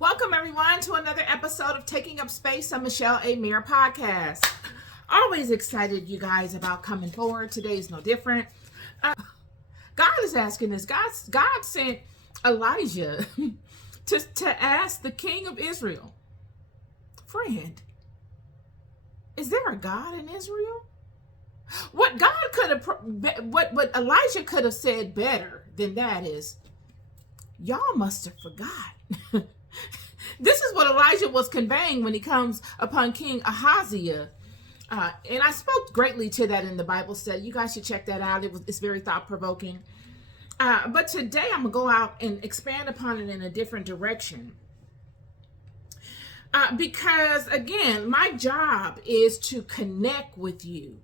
Welcome, everyone, to another episode of Taking Up Space on Michelle A. Mir podcast. Always excited, you guys, about coming forward. Today is no different. God is asking this. God sent Elijah to ask the king of Israel, friend, is there a God in Israel? What Elijah could have said better than that is, y'all must have forgot. This is what Elijah was conveying when he comes upon King Ahaziah. And I spoke greatly to that in the Bible study. You guys should check that out. It's very thought-provoking. But today I'm going to go out and expand upon it in a different direction. Because, again, my job is to connect with you.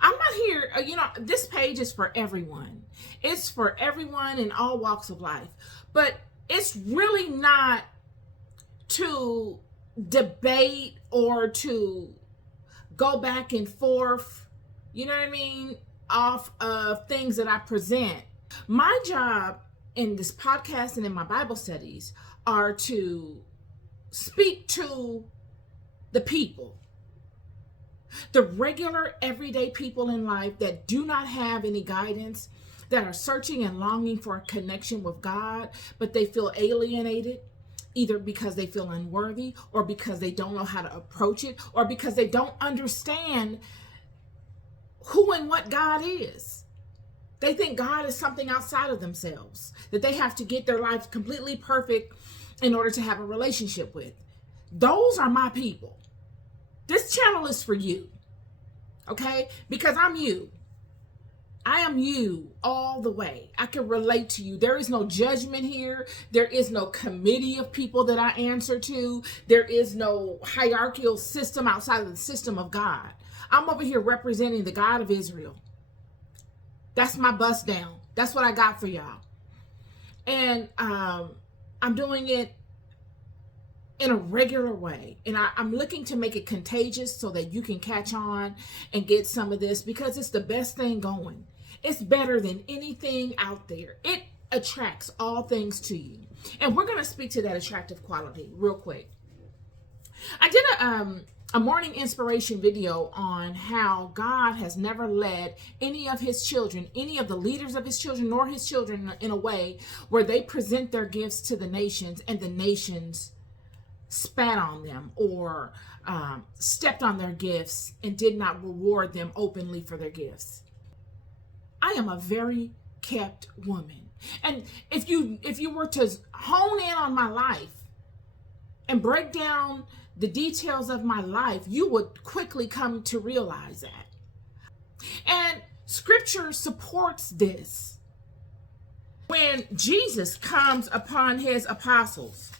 I'm not here, this page is for everyone. It's for everyone in all walks of life. But it's really not to debate or to go back and forth, you know what I mean, off of things that I present. My job in this podcast and in my Bible studies are to speak to the people, the regular everyday people in life that do not have any guidance, that are searching and longing for a connection with God, but they feel alienated, either because they feel unworthy or because they don't know how to approach it or because they don't understand who and what God is. They think God is something outside of themselves, that they have to get their lives completely perfect in order to have a relationship with. Those are my people. This channel is for you, okay? Because I'm you. I am you all the way. I can relate to you. There is no judgment here. There is no committee of people that I answer to. There is no hierarchical system outside of the system of God. I'm over here representing the God of Israel. That's my bust down. That's what I got for y'all. And I'm doing it in a regular way. And I'm looking to make it contagious so that you can catch on and get some of this because it's the best thing going. It's better than anything out there. It attracts all things to you. And we're going to speak to that attractive quality real quick. I did a morning inspiration video on how God has never led any of his children, any of the leaders of his children, nor his children in a way where they present their gifts to the nations and the nations spat on them or stepped on their gifts and did not reward them openly for their gifts. I am a very kept woman. And if you were to hone in on my life and break down the details of my life, you would quickly come to realize that. And scripture supports this. When Jesus comes upon his apostles,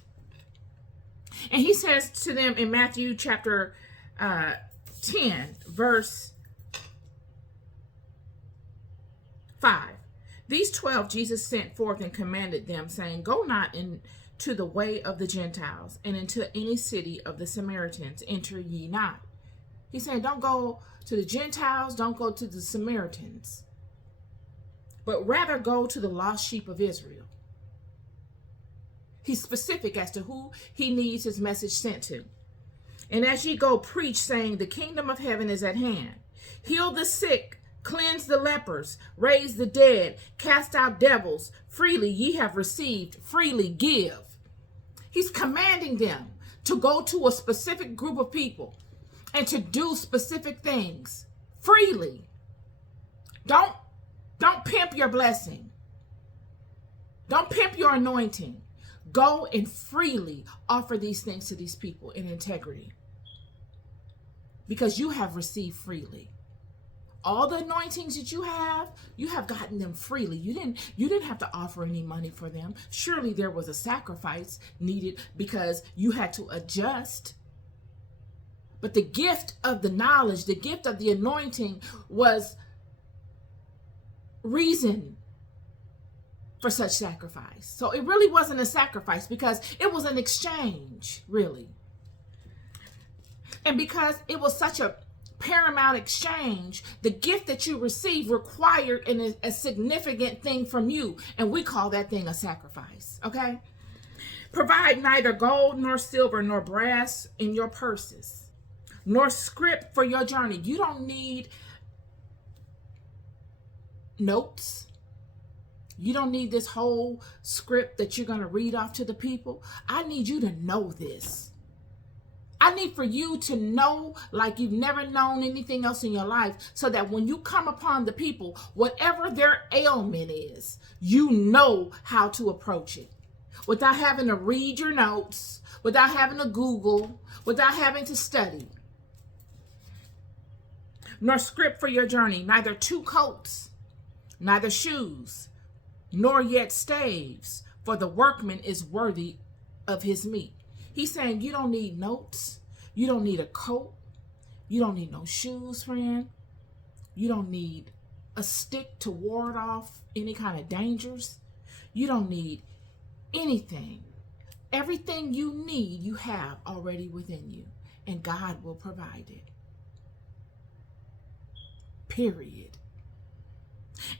and he says to them in Matthew chapter 10, verse 5, these 12 Jesus sent forth and commanded them, saying, go not into the way of the Gentiles, and into any city of the Samaritans enter ye not. He said, don't go to the Gentiles, don't go to the Samaritans, but rather go to the lost sheep of Israel. He's specific as to who he needs his message sent to. And as ye go, preach, saying, the kingdom of heaven is at hand. Heal the sick, cleanse the lepers, raise the dead, cast out devils. Freely ye have received, freely give. He's commanding them to go to a specific group of people and to do specific things freely. Don't pimp your blessing. Don't pimp your anointing. Go and freely offer these things to these people in integrity, because you have received freely. All the anointings that you have gotten them freely. You didn't have to offer any money for them. Surely there was a sacrifice needed because you had to adjust. But the gift of the knowledge, the gift of the anointing was reason for such sacrifice. So it really wasn't a sacrifice because it was an exchange, really. And because it was such a paramount exchange, the gift that you receive required a significant thing from you, and we call that thing a sacrifice. Okay, Provide neither gold nor silver nor brass in your purses, nor script for your journey. You don't need notes. You don't need this whole script that you're going to read off to the people. I need you to know this. I need for you to know like you've never known anything else in your life, so that when you come upon the people, whatever their ailment is, you know how to approach it without having to read your notes, without having to Google, without having to study. Nor script for your journey, neither two coats, neither shoes, nor yet staves, for the workman is worthy of his meat. He's saying you don't need notes. You don't need a coat. You don't need no shoes, friend. You don't need a stick to ward off any kind of dangers. You don't need anything. Everything you need, you have already within you, and God will provide it. Period.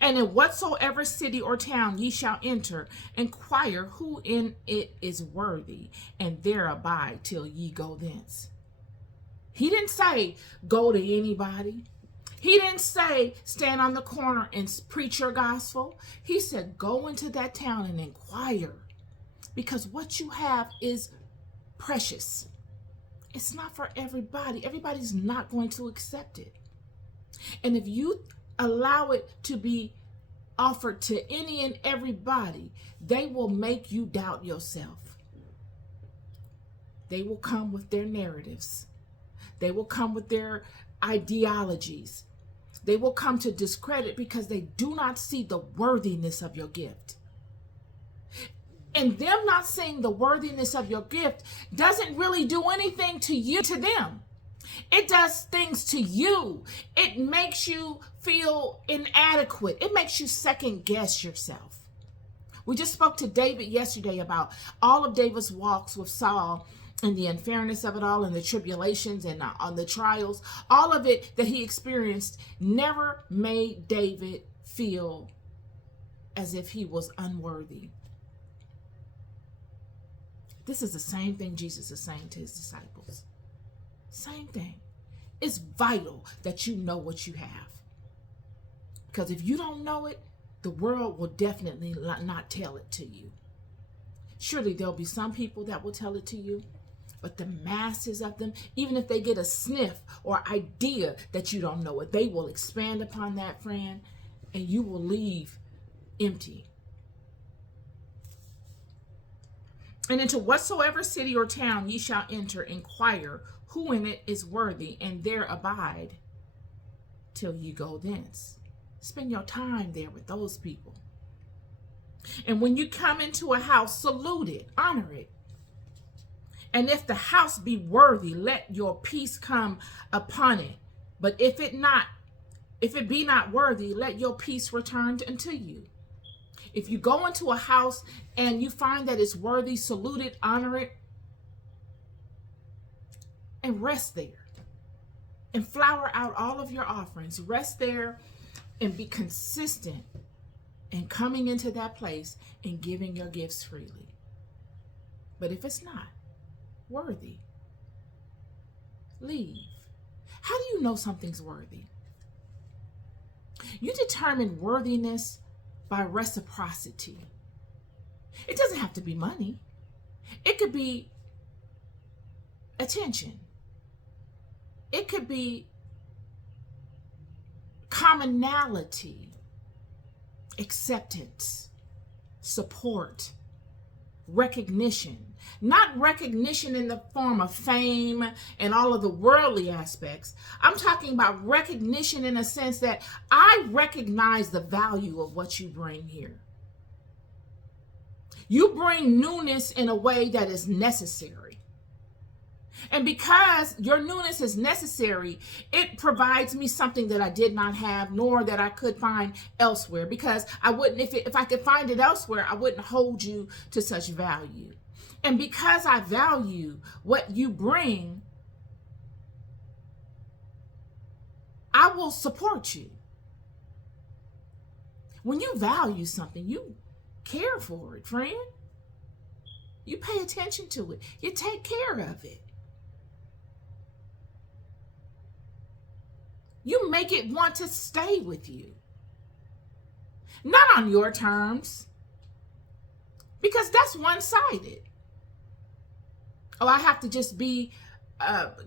And in whatsoever city or town ye shall enter, inquire who in it is worthy, and there abide till ye go thence. He didn't say go to anybody. He didn't say stand on the corner and preach your gospel. He said go into that town and inquire, because what you have is precious. It's not for everybody. Everybody's not going to accept it. And if you allow it to be offered to any and everybody, they will make you doubt yourself. They will come with their narratives. They will come with their ideologies. They will come to discredit because they do not see the worthiness of your gift. And them not seeing the worthiness of your gift doesn't really do anything to you, to them. It does things to you. It makes you feel inadequate. It makes you second guess yourself. We just spoke to David yesterday about all of David's walks with Saul and the unfairness of it all, and the tribulations and on the trials. All of it that he experienced never made David feel as if he was unworthy. This is the same thing Jesus is saying to his disciples. Same thing. It's vital that you know what you have. Because if you don't know it, the world will definitely not tell it to you. Surely there'll be some people that will tell it to you, but the masses of them, even if they get a sniff or idea that you don't know it, they will expand upon that, friend, and you will leave empty. And into whatsoever city or town ye shall enter, inquire who in it is worthy, and there abide till you go thence. Spend your time there with those people. And when you come into a house, salute it, honor it. And if the house be worthy, let your peace come upon it. But if it be not worthy, let your peace return unto you. If you go into a house and you find that it's worthy, salute it, honor it, and rest there. And flower out all of your offerings. Rest there and be consistent in coming into that place and giving your gifts freely. But if it's not worthy, leave. How do you know something's worthy? You determine worthiness by reciprocity. It doesn't have to be money. It could be attention. It could be commonality, acceptance, support, recognition. Not recognition in the form of fame and all of the worldly aspects. I'm talking about recognition in a sense that I recognize the value of what you bring here. You bring newness in a way that is necessary. And because your newness is necessary, it provides me something that I did not have, nor that I could find elsewhere. Because I wouldn't, if I could find it elsewhere, I wouldn't hold you to such value. And because I value what you bring, I will support you. When you value something, you care for it, friend. You pay attention to it. You take care of it. You make it want to stay with you. Not on your terms, because that's one-sided. Oh, I have to just be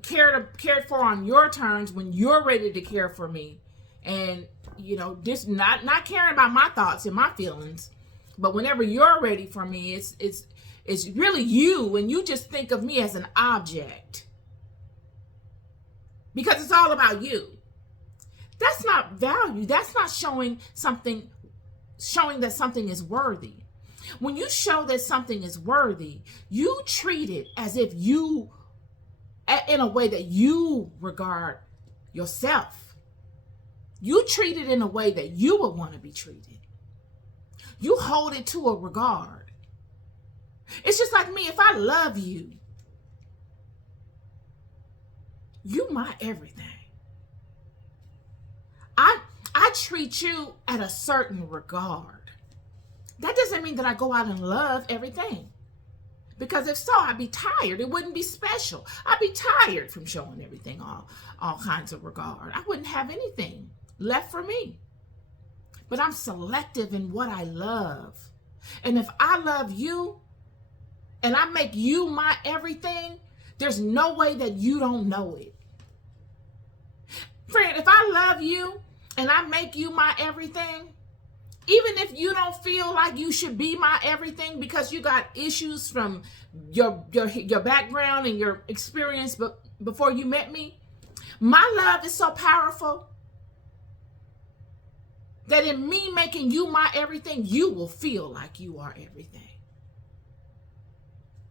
cared for on your terms when you're ready to care for me. And, just not caring about my thoughts and my feelings. But whenever you're ready for me, it's really you, and you just think of me as an object. Because it's all about you. That's not value. That's not showing that something is worthy. When you show that something is worthy, you treat it as if you, in a way that you regard yourself. You treat it in a way that you would want to be treated. You hold it to a regard. It's just like me. If I love you, you my everything. I treat you at a certain regard. That doesn't mean that I go out and love everything. Because if so, I'd be tired. It wouldn't be special. I'd be tired from showing everything all kinds of regard. I wouldn't have anything left for me. But I'm selective in what I love. And if I love you and I make you my everything, there's no way that you don't know it. Friend, if I love you and I make you my everything, even if you don't feel like you should be my everything because you got issues from your background and your experience before you met me, my love is so powerful that in me making you my everything, you will feel like you are everything.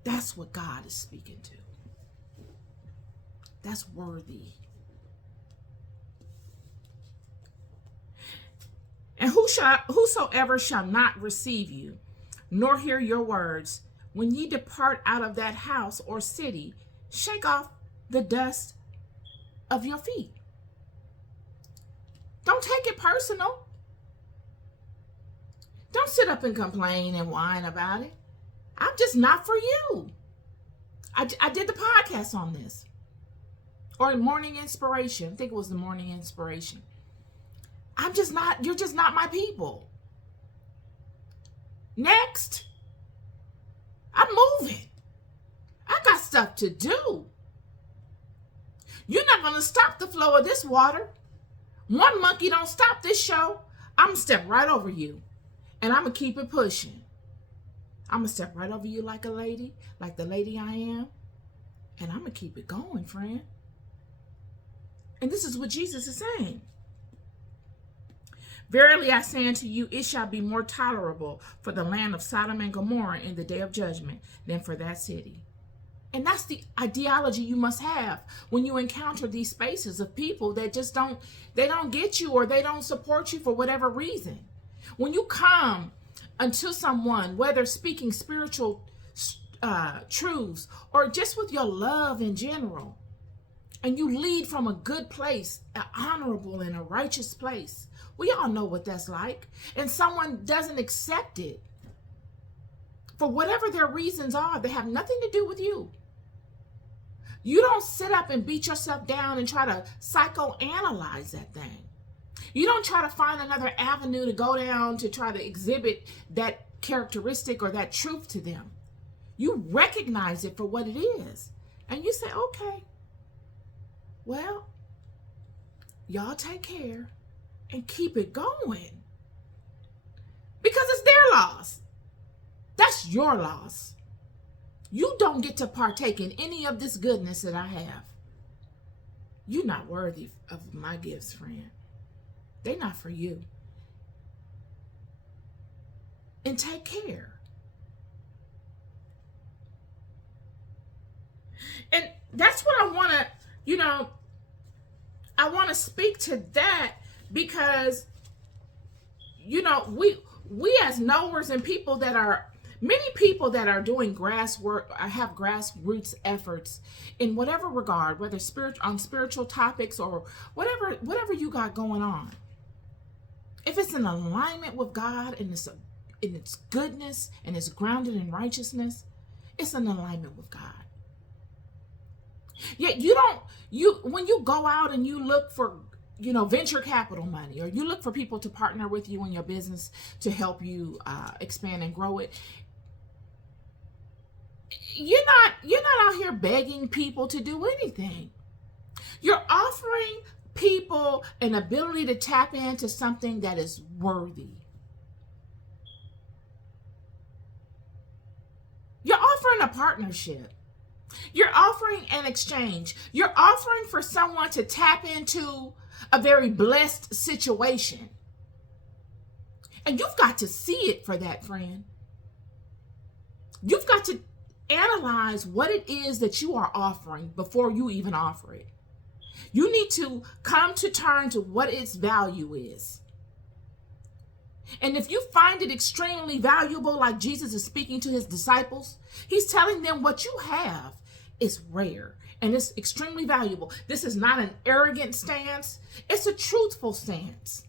That's what God is speaking to. That's worthy. And whosoever shall not receive you, nor hear your words, when ye depart out of that house or city, shake off the dust of your feet. Don't take it personal. Don't sit up and complain and whine about it. I'm just not for you. I did the podcast on this. Or Morning Inspiration. I think it was the Morning Inspiration. You're just not my people. Next. I'm moving. I got stuff to do. You're not going to stop the flow of this water. One monkey don't stop this show. I'm going to step right over you. And I'm going to keep it pushing. I'm going to step right over you like a lady, like the lady I am. And I'm going to keep it going, friend. And this is what Jesus is saying. Verily I say unto you, it shall be more tolerable for the land of Sodom and Gomorrah in the day of judgment than for that city. And that's the ideology you must have when you encounter these spaces of people that just don't get you, or they don't support you for whatever reason. When you come unto someone, whether speaking spiritual truths or just with your love in general, and you lead from a good place, an honorable and a righteous place, we all know what that's like. And someone doesn't accept it for whatever their reasons are. They have nothing to do with you. You don't sit up and beat yourself down and try to psychoanalyze that thing. You don't try to find another avenue to go down to try to exhibit that characteristic or that truth to them. You recognize it for what it is. And you say, okay, well, y'all take care and keep it going. Because it's their loss. That's your loss. You don't get to partake in any of this goodness that I have. You're not worthy of my gifts, friend. They're not for you. And take care. And that's what I want to, I want to speak to that because, we as knowers and many people that are doing have grassroots efforts in whatever regard, whether spiritual topics or whatever you got going on. If it's in alignment with God and its goodness and it's grounded in righteousness, it's in alignment with God. Yet when you go out and you look for, venture capital money, or you look for people to partner with you in your business to help you expand and grow it, you're not out here begging people to do anything. You're offering people an ability to tap into something that is worthy. You're offering a partnership. You're offering an exchange. You're offering for someone to tap into a very blessed situation. And you've got to see it for that, friend. You've got to analyze what it is that you are offering before you even offer it. You need to come to terms with what its value is. And if you find it extremely valuable, like Jesus is speaking to his disciples, he's telling them what you have is rare and it's extremely valuable. This is not an arrogant stance. It's a truthful stance.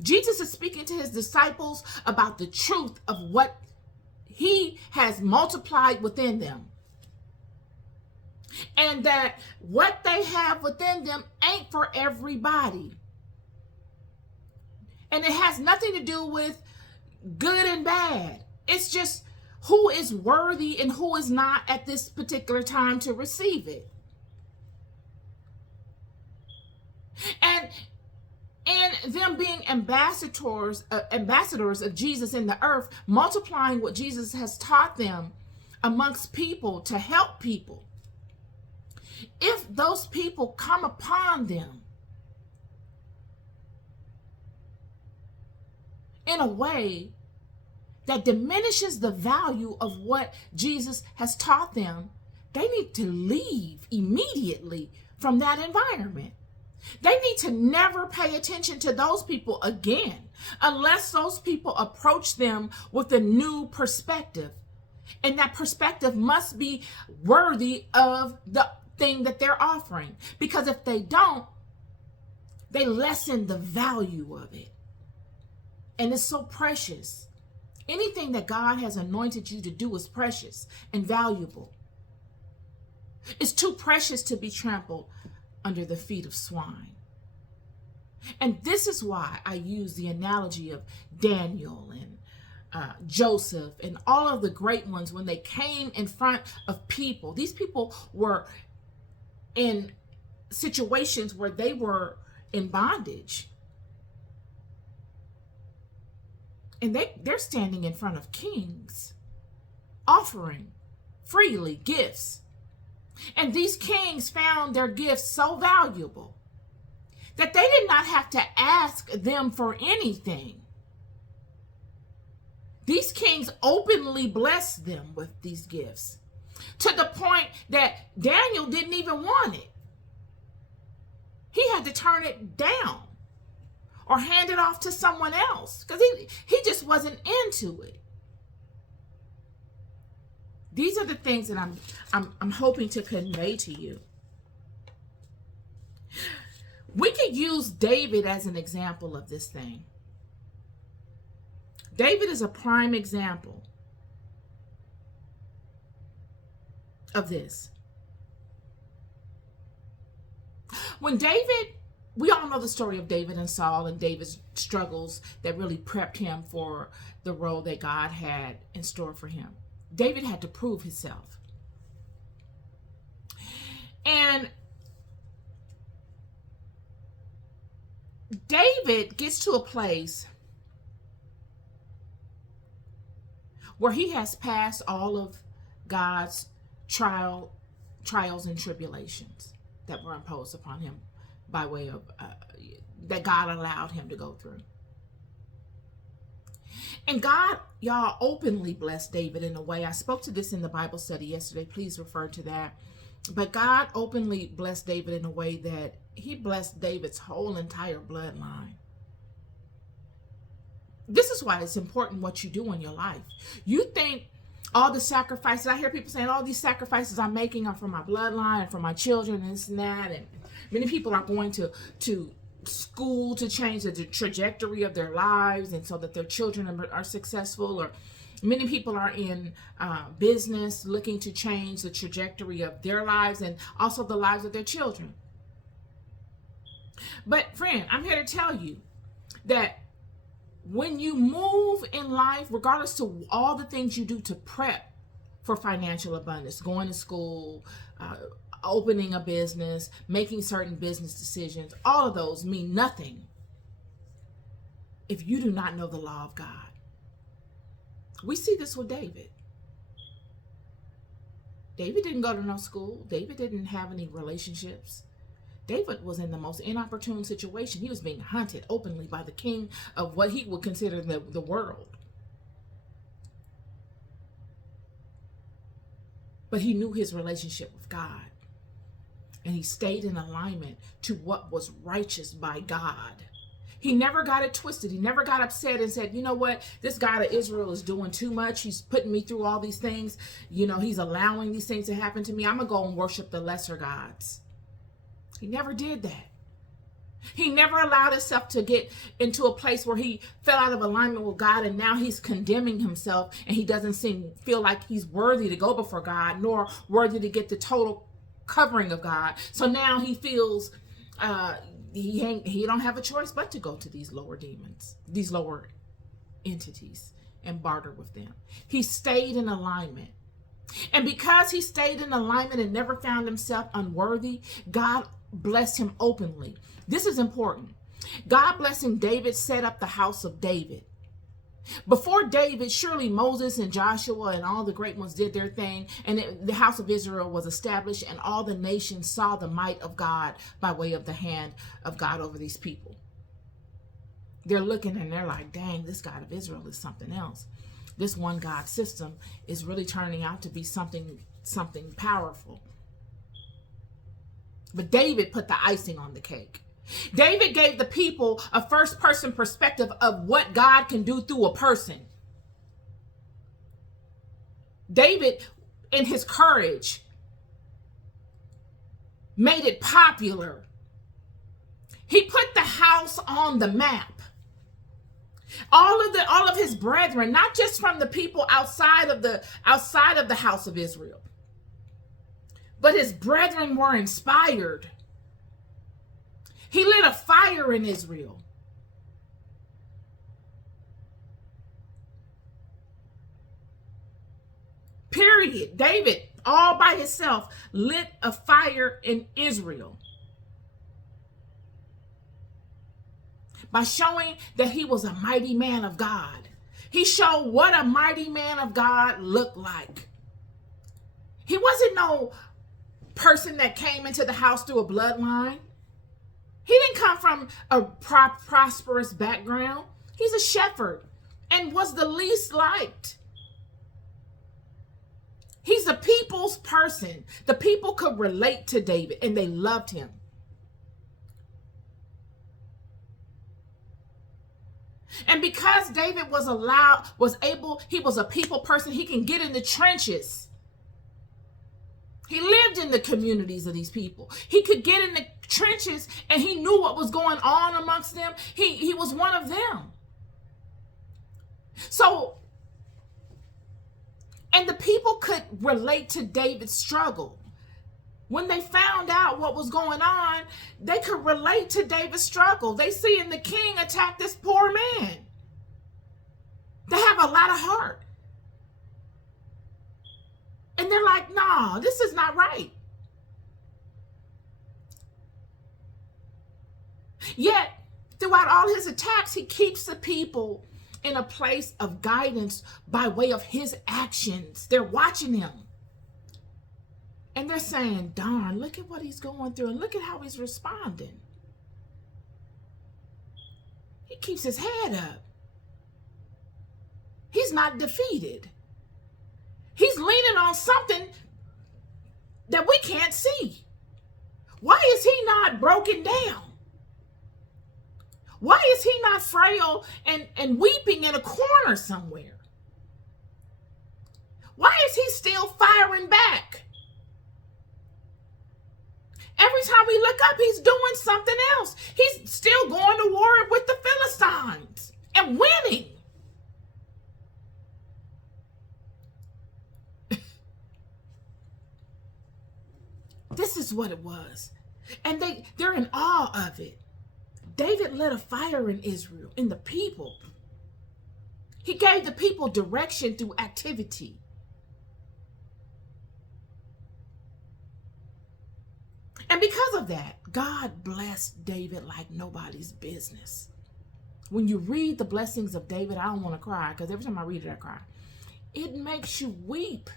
Jesus is speaking to his disciples about the truth of what he has multiplied within them. And that what they have within them ain't for everybody. And it has nothing to do with good and bad. It's just who is worthy and who is not at this particular time to receive it. And them being ambassadors of Jesus in the earth, multiplying what Jesus has taught them amongst people to help people. If those people come upon them in a way that diminishes the value of what Jesus has taught them, they need to leave immediately from that environment. They need to never pay attention to those people again, unless those people approach them with a new perspective. And that perspective must be worthy of the thing that they're offering. Because if they don't, they lessen the value of it. And it's so precious. Anything that God has anointed you to do is precious and valuable. It's too precious to be trampled under the feet of swine. And this is why I use the analogy of Daniel and Joseph and all of the great ones when they came in front of people. These people were in situations where they were in bondage. And they're standing in front of kings, offering freely gifts. And these kings found their gifts so valuable that they did not have to ask them for anything. These kings openly blessed them with these gifts, to the point that Daniel didn't even want it. He had to turn it down or hand it off to someone else because he just wasn't into it. These are the things that I'm hoping to convey to you. We could use David as an example of this thing. David is a prime example of this. We all know the story of David and Saul and David's struggles that really prepped him for the role that God had in store for him. David had to prove himself. And David gets to a place where he has passed all of God's trials and tribulations that were imposed upon him by way of that God allowed him to go through. And God, y'all, openly blessed David in a way. I spoke to this in the Bible study yesterday. Please refer to that. But God openly blessed David in a way that he blessed David's whole entire bloodline. This is why it's important what you do in your life. You think all the sacrifices, I hear people saying all these sacrifices I'm making are for my bloodline and for my children and this and that. And many people are going to school to change the trajectory of their lives and so that their children are successful, or Many people are in business looking to change the trajectory of their lives and also the lives of their children. But friend, I'm here to tell you that when you move in life, regardless to all the things you do to prep for financial abundance, going to school, opening a business, making certain business decisions, all of those mean nothing if you do not know the law of God. We see this with David. David didn't go to no school. David didn't have any relationships. David was in the most inopportune situation. He was being hunted openly by the king of what he would consider the world. But he knew his relationship with God. And he stayed in alignment to what was righteous by God. He never got it twisted. He never got upset and said, you know what, this God of Israel is doing too much. He's putting me through all these things. You know, he's allowing these things to happen to me. I'm going to go and worship the lesser gods. He never did that. He never allowed himself to get into a place where he fell out of alignment with God, and now he's condemning himself, and he doesn't feel like he's worthy to go before God, nor worthy to get the total covering of God. So now he feels he don't have a choice but to go to these lower demons, these lower entities, and barter with them. He stayed in alignment. And because he stayed in alignment and never found himself unworthy, God blessed him openly. This is important. God blessing David set up the house of David. Before David, surely Moses and Joshua and all the great ones did their thing, and the house of Israel was established, and all the nations saw the might of God by way of the hand of God over these people. They're looking and they're like, dang, this God of Israel is something else. This one God system is really turning out to be something powerful. But David put the icing on the cake. David gave the people a first-person perspective of what God can do through a person. David, in his courage, made it popular. He put the house on the map. All of his brethren, not just from the people outside of the house of Israel, but his brethren were inspired. He lit a fire in Israel. Period. David, all by himself, lit a fire in Israel by showing that he was a mighty man of God. He showed what a mighty man of God looked like. He wasn't no person that came into the house through a bloodline. He didn't come from a prosperous background. He's a shepherd and was the least liked. He's a people's person. The people could relate to David and they loved him. And because David was he was a people person, he can get in the trenches. He lived in the communities of these people. He could get in the trenches and he knew what was going on amongst them. He was one of them. So, and the people could relate to David's struggle. When they found out what was going on, they could relate to David's struggle. They seeing the king attack this poor man. They have a lot of heart. And they're like, nah, this is not right. Yet, throughout all his attacks, he keeps the people in a place of guidance by way of his actions. They're watching him. And they're saying, darn, look at what he's going through and look at how he's responding. He keeps his head up. He's not defeated. He's leaning on something that we can't see. Why is he not broken down? Why is he not frail and weeping in a corner somewhere? Why is he still firing back? Every time we look up, he's doing something else. He's still going to war with the Philistines and winning. This is what it was. And they're in awe of it. David lit a fire in Israel, in the people. He gave the people direction through activity. And because of that, God blessed David like nobody's business. When you read the blessings of David, I don't want to cry, because every time I read it, I cry. It makes you weep.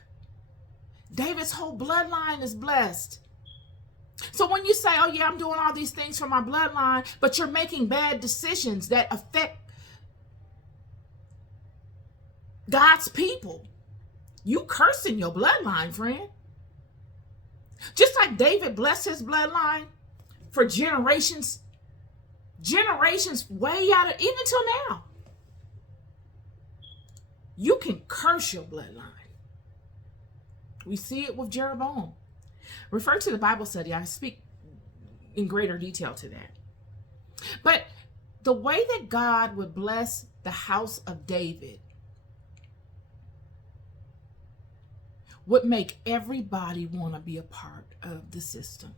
David's whole bloodline is blessed. So when you say, oh yeah, I'm doing all these things for my bloodline, but you're making bad decisions that affect God's people, you cursing your bloodline, friend. Just like David blessed his bloodline for generations way out of, even till now. You can curse your bloodline. We see it with Jeroboam. Refer to the Bible study. I speak in greater detail to that. But the way that God would bless the house of David would make everybody want to be a part of the system.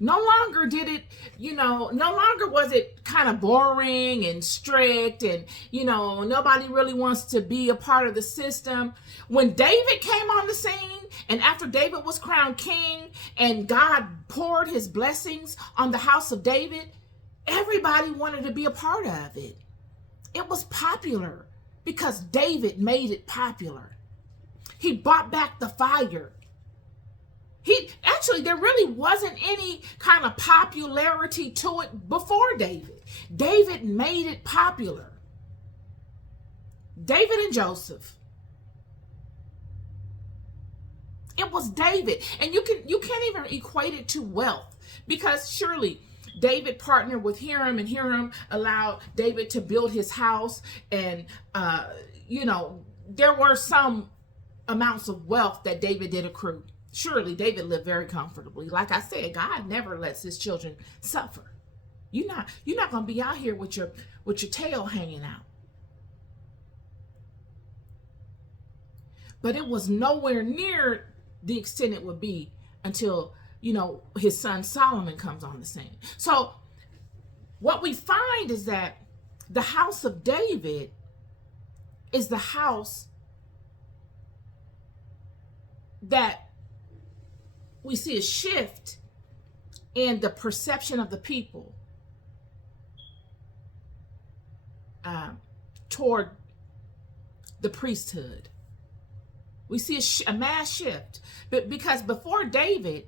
No longer did it, no longer was it kind of boring and strict and, nobody really wants to be a part of the system. When David came on the scene and after David was crowned king and God poured his blessings on the house of David, everybody wanted to be a part of it. It was popular because David made it popular. He brought back the fire. There really wasn't any kind of popularity to it before David. David made it popular. David and Joseph. It was David. And you can't even equate it to wealth, because surely David partnered with Hiram, and Hiram allowed David to build his house. And, there were some amounts of wealth that David did accrue. Surely David lived very comfortably. Like I said, God never lets his children suffer. You're not going to be out here with your tail hanging out. But it was nowhere near the extent it would be until, his son Solomon comes on the scene. So what we find is that the house of David is the house that we see a shift in the perception of the people toward the priesthood. We see a mass shift. But because before David,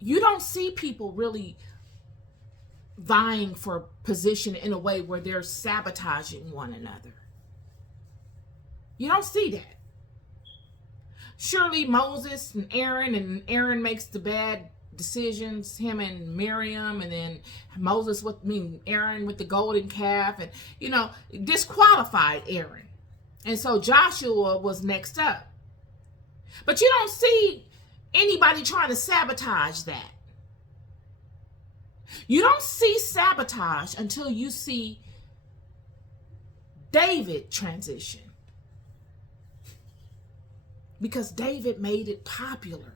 you don't see people really vying for position in a way where they're sabotaging one another. You don't see that. Surely Moses and Aaron makes the bad decisions, him and Miriam, and then Aaron with the golden calf, and disqualified Aaron. And so Joshua was next up. But you don't see anybody trying to sabotage that. You don't see sabotage until you see David transition. Because David made it popular.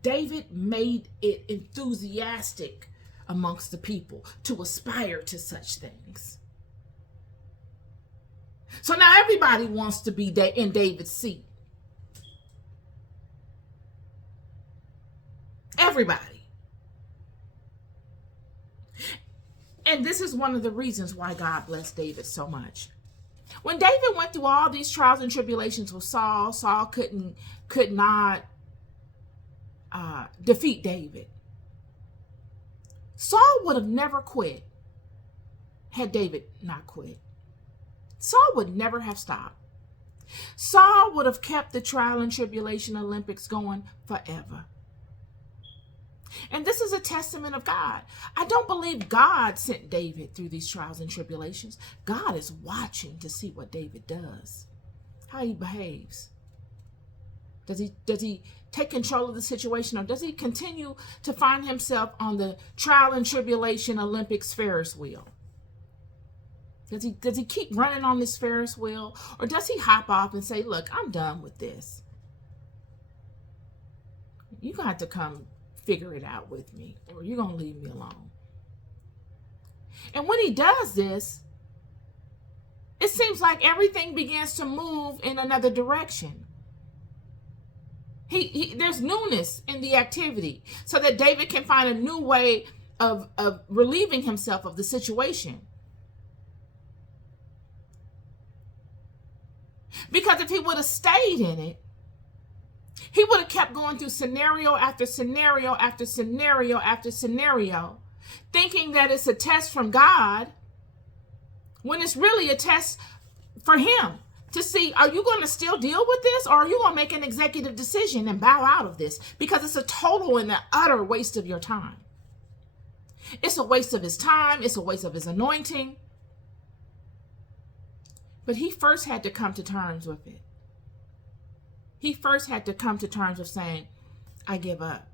David made it enthusiastic amongst the people to aspire to such things. So now everybody wants to be in David's seat. Everybody. And this is one of the reasons why God blessed David so much. When David went through all these trials and tribulations with Saul, Saul could not defeat David. Saul would have never quit had David not quit. Saul would never have stopped. Saul would have kept the trial and tribulation Olympics going forever. And this is a testament of God. I don't believe God sent David through these trials and tribulations. God is watching to see what David does, how he behaves. Does he take control of the situation, or does he continue to find himself on the trial and tribulation Olympics Ferris wheel? Does he keep running on this Ferris wheel, or does he hop off and say, look, I'm done with this. You're going to have to come figure it out with me, or you're going to leave me alone. And when he does this, it seems like everything begins to move in another direction. There's newness in the activity so that David can find a new way of relieving himself of the situation. Because if he would have stayed in it, he would have kept going through scenario after scenario after scenario after scenario, thinking that it's a test from God, when it's really a test for him to see, are you going to still deal with this, or are you going to make an executive decision and bow out of this? Because it's a total and an utter waste of your time. It's a waste of his time. It's a waste of his anointing. But he first had to come to terms with it. He first had to come to terms with saying, I give up.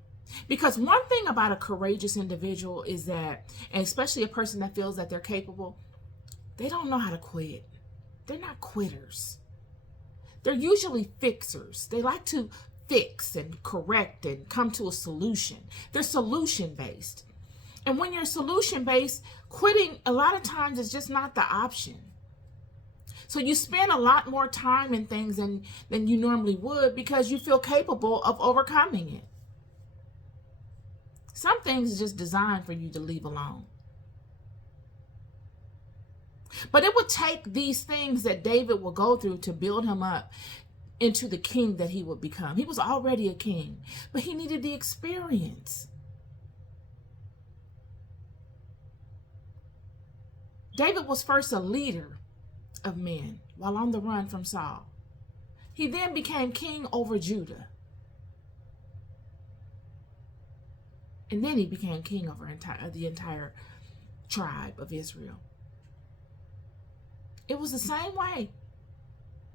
Because one thing about a courageous individual is that, and especially a person that feels that they're capable, they don't know how to quit. They're not quitters. They're usually fixers. They like to fix and correct and come to a solution. They're solution-based. And when you're solution-based, quitting a lot of times is just not the option. So you spend a lot more time in things than you normally would because you feel capable of overcoming it. Some things are just designed for you to leave alone. But it would take these things that David will go through to build him up into the king that he would become. He was already a king, but he needed the experience. David was first a leader of men while on the run from Saul. He then became king over Judah. And then he became king over the entire tribe of Israel. It was the same way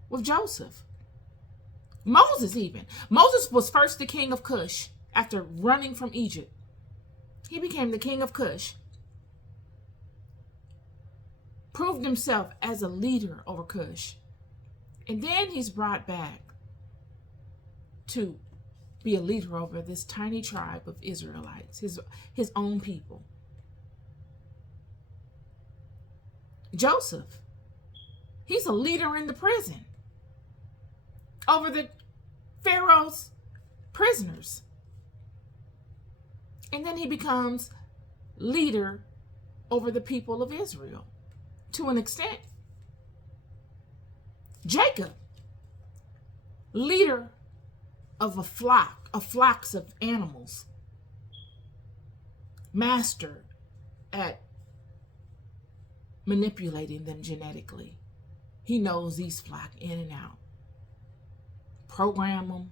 with Joseph. Moses even. Moses was first the king of Cush after running from Egypt. He became the king of Cush. Proved himself as a leader over Cush. And then he's brought back to be a leader over this tiny tribe of Israelites, his own people. Joseph, he's a leader in the prison over the Pharaoh's prisoners. And then he becomes leader over the people of Israel to an extent. Jacob, leader of flocks of animals, master at manipulating them genetically. He knows these flock in and out. Program them,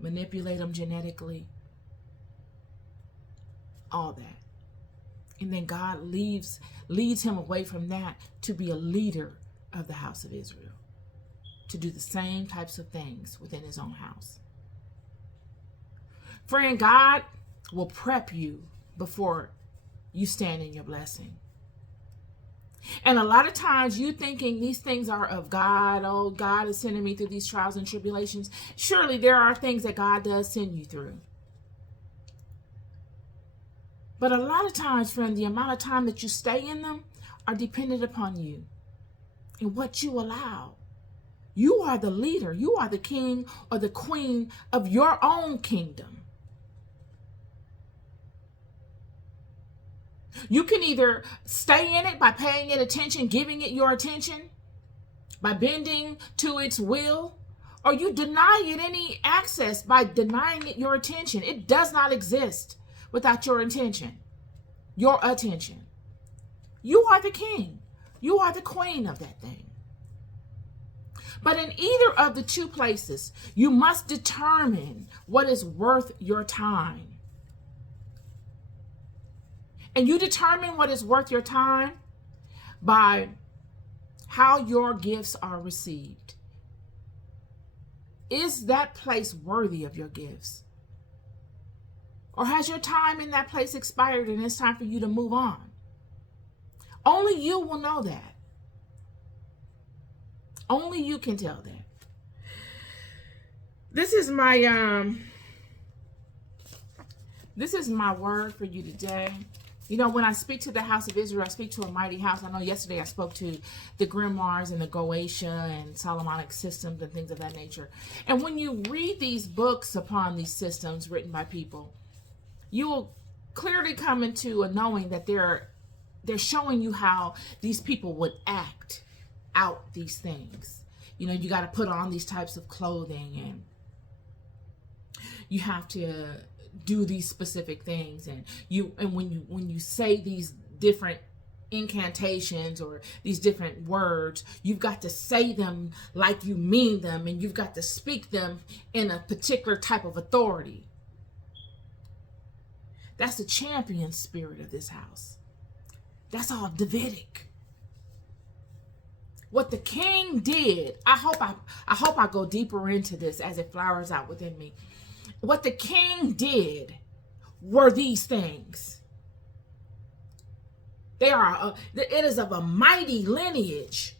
manipulate them genetically, all that. And then God leads him away from that to be a leader of the house of Israel, to do the same types of things within his own house. Friend, God will prep you before you stand in your blessing. And a lot of times you thinking these things are of God. Oh, God is sending me through these trials and tribulations. Surely there are things that God does send you through. But a lot of times, friend, the amount of time that you stay in them are dependent upon you and what you allow. You are the leader. You are the king or the queen of your own kingdom. You can either stay in it by paying it attention, giving it your attention, by bending to its will, or you deny it any access by denying it your attention. It does not exist without your attention. You are the king. You are the queen of that thing. But in either of the two places, you must determine what is worth your time. And you determine what is worth your time by how your gifts are received. Is that place worthy of your gifts? Or has your time in that place expired and it's time for you to move on? Only you will know that. Only you can tell that. This is my This is my word for you today. You know, when I speak to the house of Israel, I speak to a mighty house. I know yesterday I spoke to the grimoires and the Goetia and Solomonic systems and things of that nature. And when you read these books upon these systems written by people, you will clearly come into a knowing that they're showing you how these people would act out these things. You know, you got to put on these types of clothing, and you have to do these specific things, and when you say these different incantations or these different words, you've got to say them like you mean them, and you've got to speak them in a particular type of authority. That's the champion spirit of this house. That's all Davidic. What the king did, I hope I go deeper into this as it flowers out within me. What the king did were these things. It is of a mighty lineage,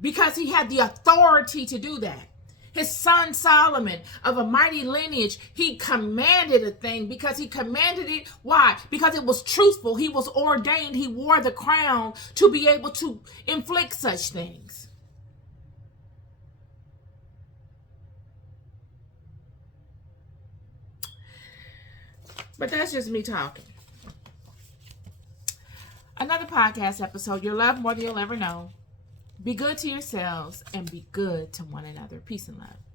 because he had the authority to do that. His son Solomon, of a mighty lineage, he commanded a thing because he commanded it. Why? Because it was truthful. He was ordained. He wore the crown to be able to inflict such things. But that's just me talking. Another podcast episode. You're loved more than you'll ever know. Be good to yourselves and be good to one another. Peace and love.